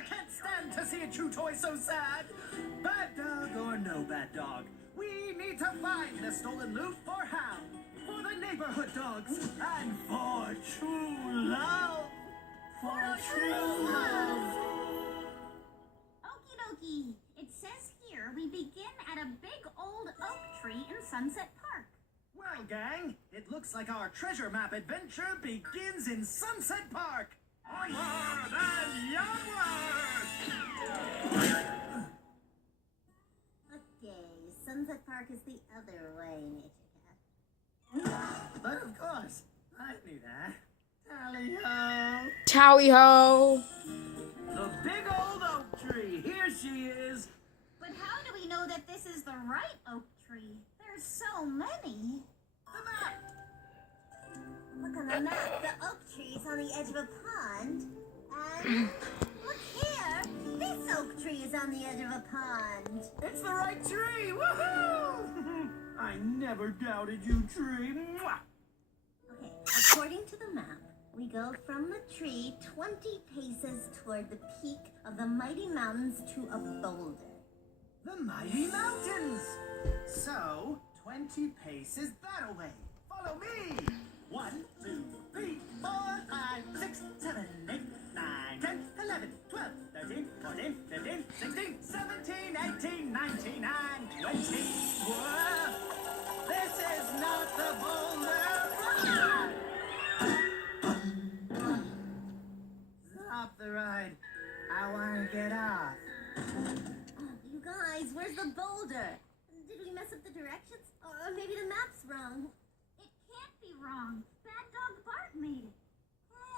I can't stand to see a chew toy so sad. Bad dog or no bad dog, we need to find the stolen loot for Hal, for the neighborhood dogs, and for true love. For true love. Okie dokie. It says here we begin at a big old oak tree in Sunset Park. Well, gang, it looks like our treasure map adventure begins in Sunset Park. Onward and onward! Okay, Sunset Park is the other way, Nature Cat. But of course, I knew that. Tally-ho! Tally-ho! The big old oak tree, here she is. But how do we know that this is the right oak tree? There's so many. The map! Look on the map, the oak tree is on the edge of a pond. And look here, this oak tree is on the edge of a pond. It's the right tree! Woohoo! I never doubted you, tree. Mwah! Okay, according to the map, we go from the tree 20 paces toward the peak of the mighty mountains to a boulder. The mighty mountains! So, 20 paces that way. Follow me! 1, 2, 3, 4, 5, 6, 7, 8, 9, 10, 11, 12, 13, 14, 15, 16, 17, 18, 19, and 20. Whoa! This is not the boulder! Stop the ride. I want to get off. You guys, where's the boulder? Did we mess up the directions? Or maybe the map's wrong. It can't be wrong. Bad Dog Bart made it.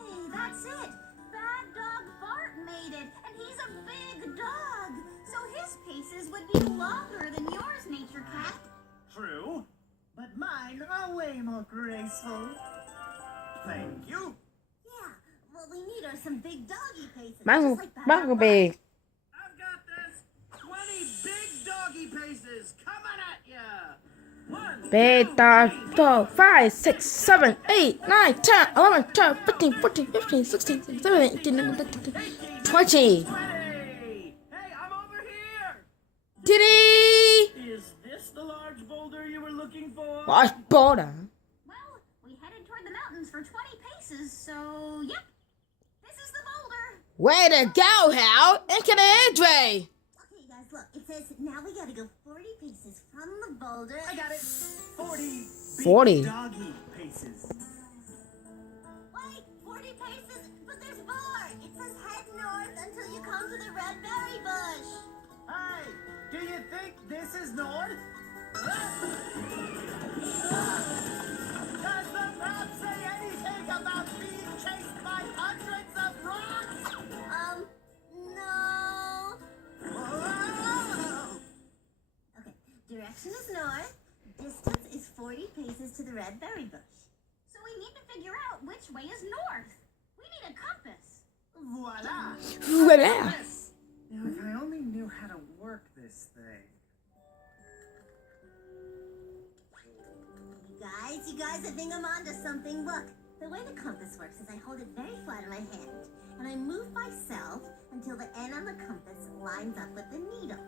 Hey, that's it. Bad Dog Bart made it. And he's a big dog. So his paces would be longer than yours, Nature Cat. True, but mine are way more graceful. Thank you. Yeah, what we need are some big doggy paces. Mango, just like Bad mango Dog big. I've got this. 20 big doggy paces coming at ya. 1, Big 2, dog, 3, 4, 5, 6, 7, 8, 9, 10, 11, 12, 13, 14, 15, 16, 17, 18, 19, 20. 20. Hey, I'm over here. Diddy! Is this the large boulder you were looking for? Watch border. Well, we headed toward the mountains for 20 paces, so yep. This is the boulder. Way to go, Hal! Into the entry! Okay, guys, look. It says now we gotta go 40 paces from the boulder. I got it. 40 big 40. doggy paces. Wait, 40 paces? But there's more. It says head north until you come to the red berry bush. Hey, do you think this is north? Does the map say anything about being chased by hundreds of rocks? No. Whoa! Okay, direction is north. Distance is 40 paces to the red berry bush. So we need to figure out which way is north. We need a compass. Voila! Voila! Yes. Now, if I only knew how to work this thing. You guys, I think I'm onto something. Look, the way the compass works is I hold it very flat in my hand, and I move myself until the end on the compass lines up with the needle.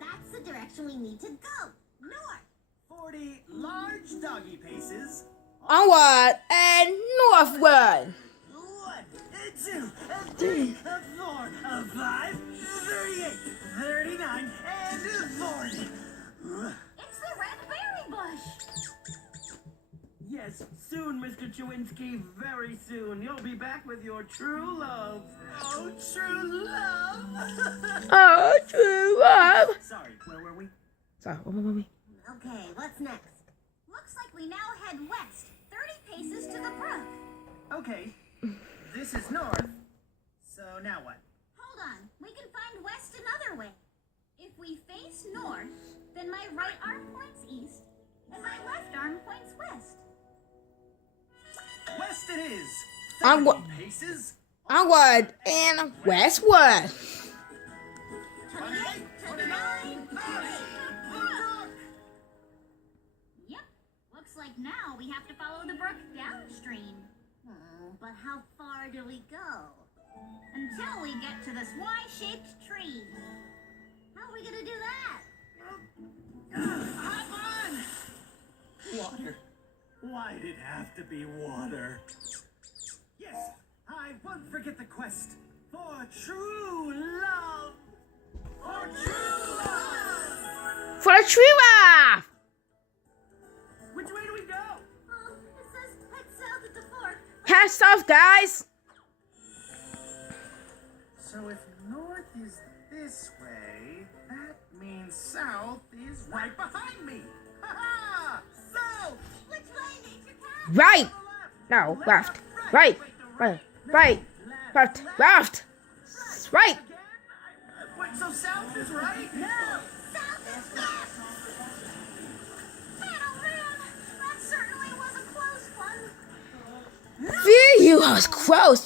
That's the direction we need to go. North. 40 large doggy paces. Onward and northward. 1, 2, 3, 4, 5, 38, 39, and 40. It's the red berry bush. Yes, soon, Mr. Chewinski, very soon. You'll be back with your true love. Oh, true love. Oh, true love. Sorry, where were we? Sorry, where were we? Okay, what's next? Looks like we now head west, 30 paces to the brook. Okay, this is north. So now what? Hold on, we can find west another way. If we face north, then my right arm points east, and my left arm points west. West it is. Onward. 30 paces. Onward and westward. 28, 29, 30. The brook. Yep, looks like now we have to follow the brook downstream. But how far do we go? Until we get to this Y-shaped tree. How are we gonna do that? Hop on! Water. Why'd it have to be water? Yes, I won't forget the quest for true love. For true love! For a tree. Which way do we go? Oh, it says head south at the fork. Head south, guys. So if north is this way, that means south is right behind me. Ha ha! South! Which way, Nature Cat? Right. No, left. Right. Right. Right. Left. Left. Right. Again? Wait, so south is right? No! South is left. Man, oh man, that certainly was a close one. You was close.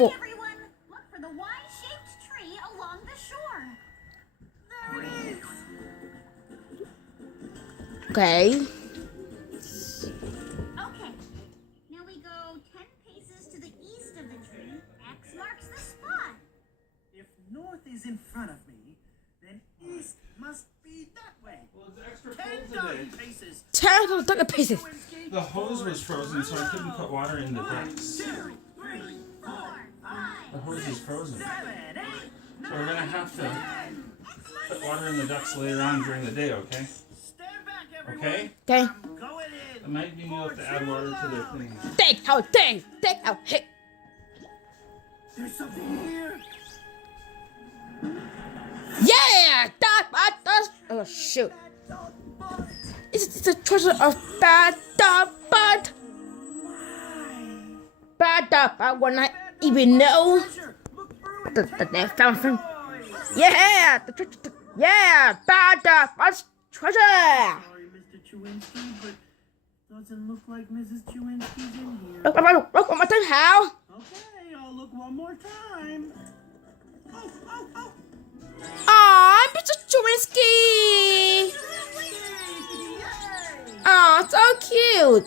Okay, everyone, look for the Y-shaped tree along the shore. There it is! Okay. Okay, now we go 10 paces to the east of the tree. X marks the spot. If north is in front of me, then east must be that way. Well, it's extra 10 cold dozen today. paces. Terrible duck pieces. The hose was frozen, so I couldn't put water in the ducks. 2, 3, 4, 5, The hose is frozen. 7, 8, So we're gonna have to put water in the ducks later on during the day, okay? Stand back, everyone. Okay? Okay. I'm going in. I might be able to add water to their things. Take out Dave. Take out hit. There's something here. Yeah. That. Oh shoot. That dog Bart. It's the treasure of bad dog, but Why? bad dog. I will not even know Treasure. Look through and that take they back found the from. toys. Yeah. The treasure. Yeah. Bad dog. What's treasure? Sorry, Mr. Chewinski, but doesn't look like Mrs. Chewinski's in here. Look one more time. How? Okay, I'll look one more time. Oh, oh, oh! Aw, Mr. Chewinski. Yay! Aw, so cute.